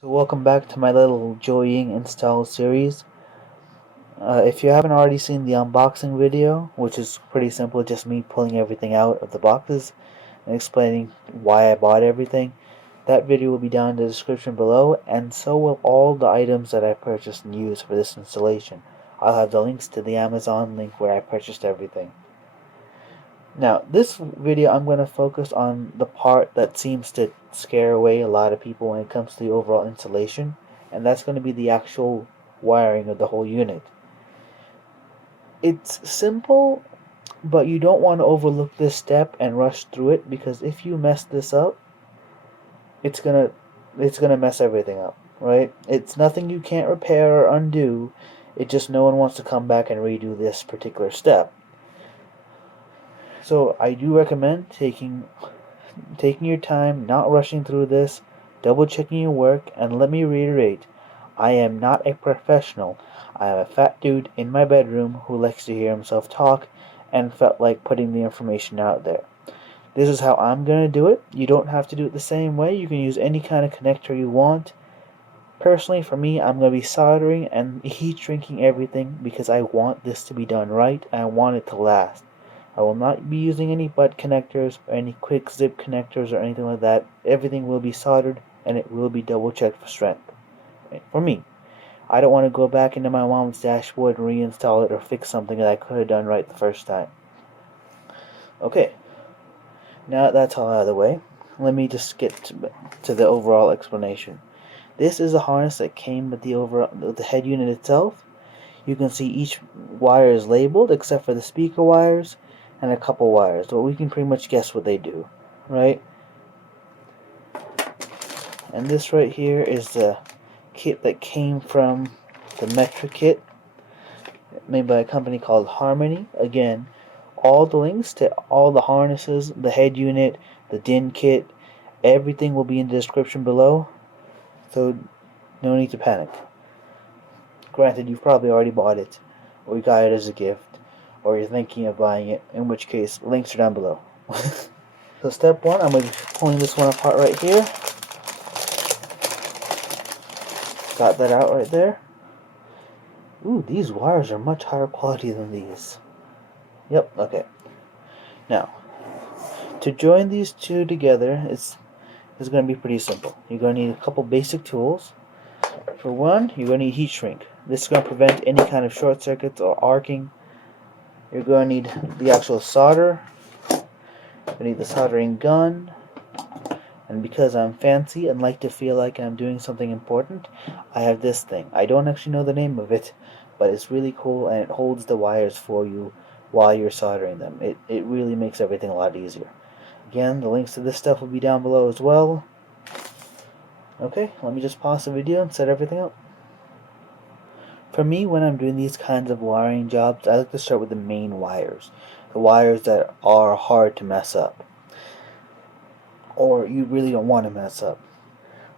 So welcome back to my little Joying install series. If you haven't already seen the unboxing video, which is pretty simple, just me pulling everything out of the boxes and explaining why I bought everything, that video will be down in the description below, and so will all the items that I purchased and used for this installation. I'll have the links to the Amazon link where I purchased everything. Now, this video I'm going to focus on the part that seems to scare away a lot of people when it comes to the overall installation, and that's going to be the actual wiring of the whole unit. It's simple, but you don't want to overlook this step and rush through it, because if you mess this up, it's gonna mess everything up, right? It's nothing you can't repair or undo. It just no one wants to come back and redo this particular step. So I do recommend taking your time, not rushing through this, double checking your work, and let me reiterate, I am not a professional. I am a fat dude in my bedroom who likes to hear himself talk and felt like putting the information out there. This is how I'm going to do it. You don't have to do it the same way. You can use any kind of connector you want. Personally, for me, I'm going to be soldering and heat shrinking everything because I want this to be done right and I want it to last. I will not be using any butt connectors or any quick zip connectors or anything like that. Everything will be soldered and it will be double checked for strength. For me, I don't want to go back into my mom's dashboard and reinstall it or fix something that I could have done right the first time. Okay, now that that's all out of the way, let me just get to the overall explanation. This is a harness that came with the head unit itself. You can see each wire is labeled except for the speaker wires and a couple wires, but we can pretty much guess what they do, right? And this right here is the kit that came from the Metric kit made by a company called Harmony. Again, all the links to all the harnesses, the head unit, the DIN kit, everything will be in the description below, so no need to panic. Granted, you've probably already bought it, or you got it as a gift, or you're thinking of buying it, in which case, links are down below. So step one, I'm going to be pulling this one apart right here. Got that out right there. Ooh, these wires are much higher quality than these. Yep, okay. Now, to join these two together, it's going to be pretty simple. You're going to need a couple basic tools. For one, you're going to need heat shrink. This is going to prevent any kind of short circuits or arcing. You're going to need the actual solder. You need the soldering gun. And because I'm fancy and like to feel like I'm doing something important, I have this thing. I don't actually know the name of it, but it's really cool and it holds the wires for you while you're soldering them. It really makes everything a lot easier. Again, the links to this stuff will be down below as well. Okay, let me just pause the video and set everything up. For me, when I'm doing these kinds of wiring jobs, I like to start with the main wires. The wires that are hard to mess up, or you really don't want to mess up.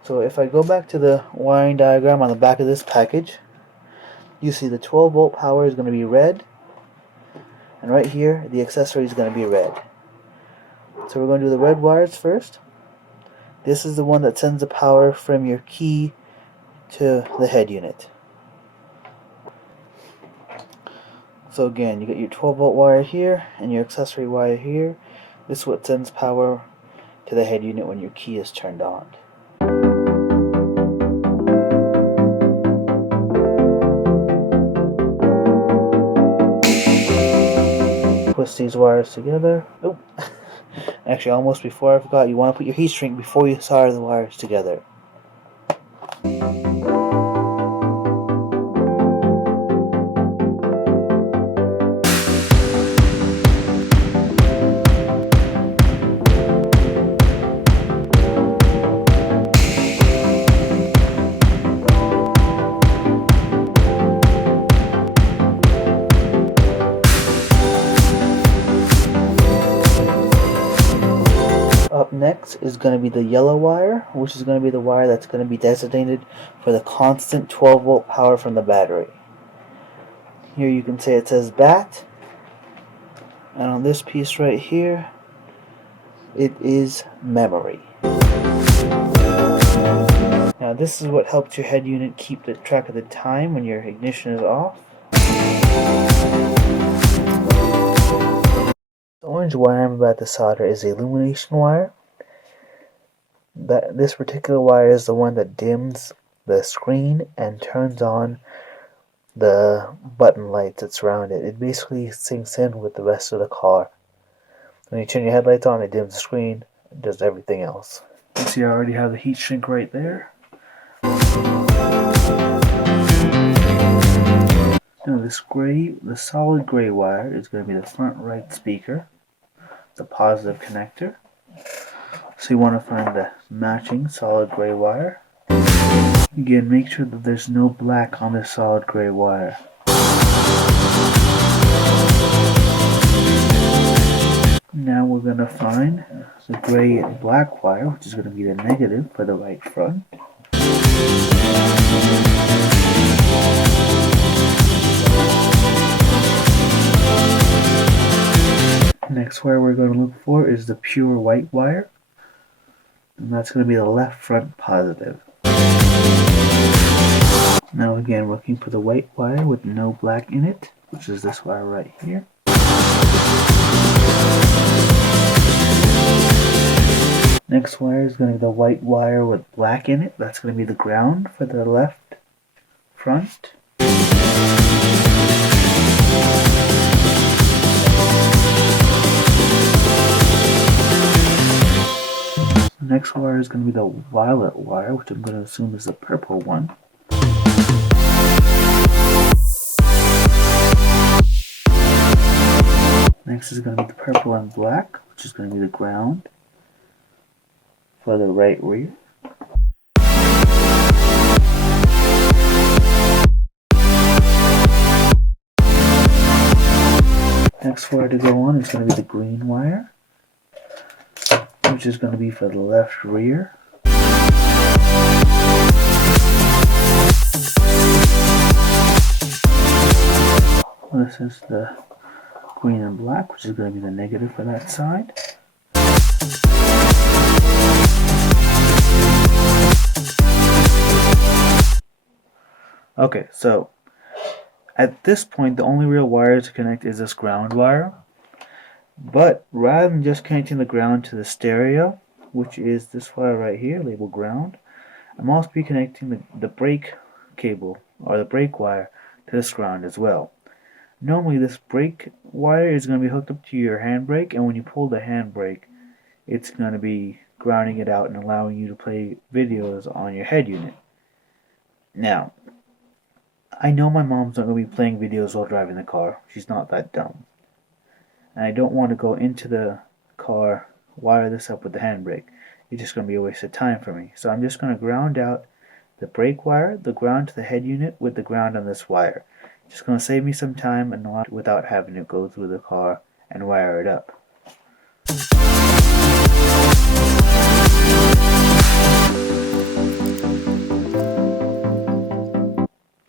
So if I go back to the wiring diagram on the back of this package, you see the 12 volt power is going to be red, and right here the accessory is going to be red. So we're going to do the red wires first. This is the one that sends the power from your key to the head unit. So again, you get your 12 volt wire here and your accessory wire here. This is what sends power to the head unit when your key is turned on. Twist these wires together. Oh, actually, almost before I forgot, you want to put your heat shrink before you solder the wires together. Up next is going to be the yellow wire, which is going to be the wire that's going to be designated for the constant 12 volt power from the battery. Here you can see it says BAT, and on this piece right here, it is memory. Now this is what helps your head unit keep the track of the time when your ignition is off. The orange wire I'm about to solder is the illumination wire. This particular wire is the one that dims the screen and turns on the button lights that surround it. It basically syncs in with the rest of the car. When you turn your headlights on, it dims the screen, it does everything else. You see I already have the heat shrink right there. Now the solid gray wire is going to be the front right speaker, the positive connector. So you want to find the matching solid gray wire. Again, make sure that there's no black on this solid gray wire. Now we're going to find the gray and black wire, which is going to be the negative for the right front. Next wire we're going to look for is the pure white wire, and that's going to be the left front positive. Now again, looking for the white wire with no black in it, which is this wire right here. Next wire is going to be the white wire with black in it. That's going to be the ground for the left front. Next wire is going to be the violet wire, which I'm going to assume is the purple one. Next is going to be the purple and black, which is going to be the ground for the right rear. Next wire to go on is going to be the green wire, which is going to be for the left rear. This is the green and black, which is going to be the negative for that side. Okay, so at this point the only real wire to connect is this ground wire. But rather than just connecting the ground to the stereo, which is this wire right here, labeled ground, I'm also be connecting the brake cable, or the brake wire, to this ground as well. Normally this brake wire is going to be hooked up to your handbrake, and when you pull the handbrake, it's going to be grounding it out and allowing you to play videos on your head unit. Now, I know my mom's not going to be playing videos while driving the car. She's not that dumb. And I don't want to go into the car, wire this up with the handbrake. It's just going to be a waste of time for me. So I'm just going to ground out the brake wire, the ground to the head unit with the ground on this wire. Just going to save me some time and not without having to go through the car and wire it up.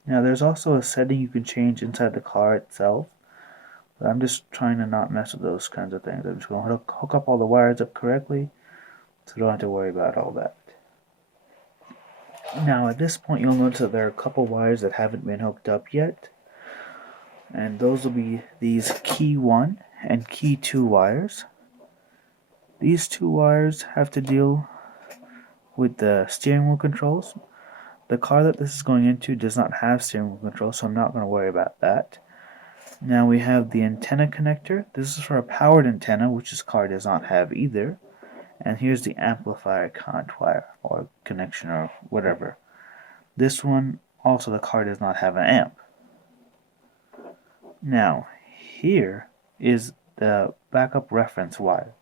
Now there's also a setting you can change inside the car itself. But I'm just trying to not mess with those kinds of things. I'm just going to hook up all the wires up correctly, so I don't have to worry about all that. Now at this point you'll notice that there are a couple wires that haven't been hooked up yet. And those will be these key 1 and key 2 wires. These two wires have to deal with the steering wheel controls. The car that this is going into does not have steering wheel controls, so I'm not going to worry about that. Now we have the antenna connector. This is for a powered antenna, which this car does not have either. And here's the amplifier cont wire, or connection, or whatever. This one, also the car does not have an amp. Now, here is the backup reference wire.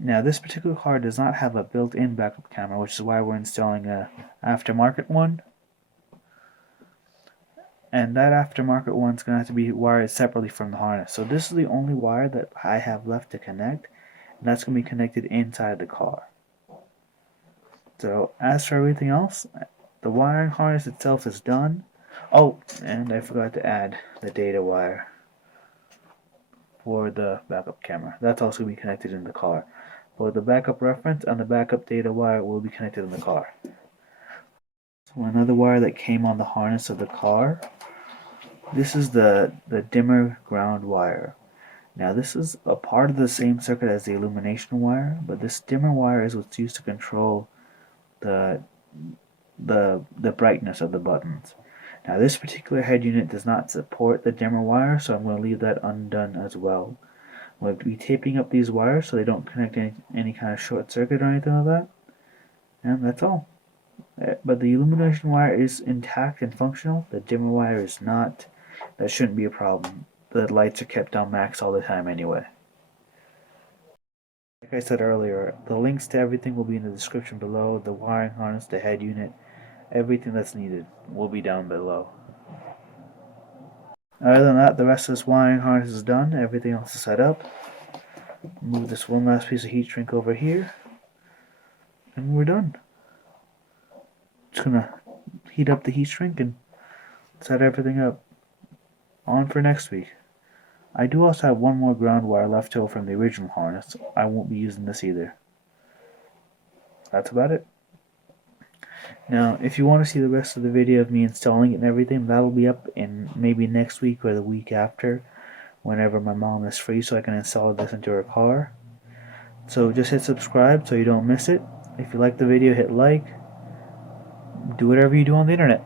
Now, this particular car does not have a built-in backup camera, which is why we're installing an aftermarket one. And that aftermarket one's going to have to be wired separately from the harness. So this is the only wire that I have left to connect, and that's going to be connected inside the car. So as for everything else, the wiring harness itself is done. Oh, and I forgot to add the data wire for the backup camera. That's also going to be connected in the car. Both the backup reference and the backup data wire will be connected in the car. another wire that came on the harness of the car. This is the dimmer ground wire. Now this is a part of the same circuit as the illumination wire, but this dimmer wire is what's used to control the brightness of the buttons. Now this particular head unit does not support the dimmer wire, so I'm going to leave that undone as well. We'll be taping up these wires so they don't connect any kind of short circuit or anything like that. And that's all. But the illumination wire is intact and functional. The dimmer wire is not. That shouldn't be a problem. The lights are kept on max all the time anyway. Like I said earlier, the links to everything will be in the description below. The wiring harness, the head unit, everything that's needed will be down below. Other than that, the rest of this wiring harness is done. Everything else is set up. Move this one last piece of heat shrink over here, and we're done. Just gonna heat up the heat shrink and set everything up. On for next week. I do also have one more ground wire left over from the original harness. I won't be using this either. That's about it. Now, if you want to see the rest of the video of me installing it and everything, that'll be up in maybe next week or the week after, whenever my mom is free, so I can install this into her car. So just hit subscribe so you don't miss it. If you like the video, hit like. Do whatever you do on the internet.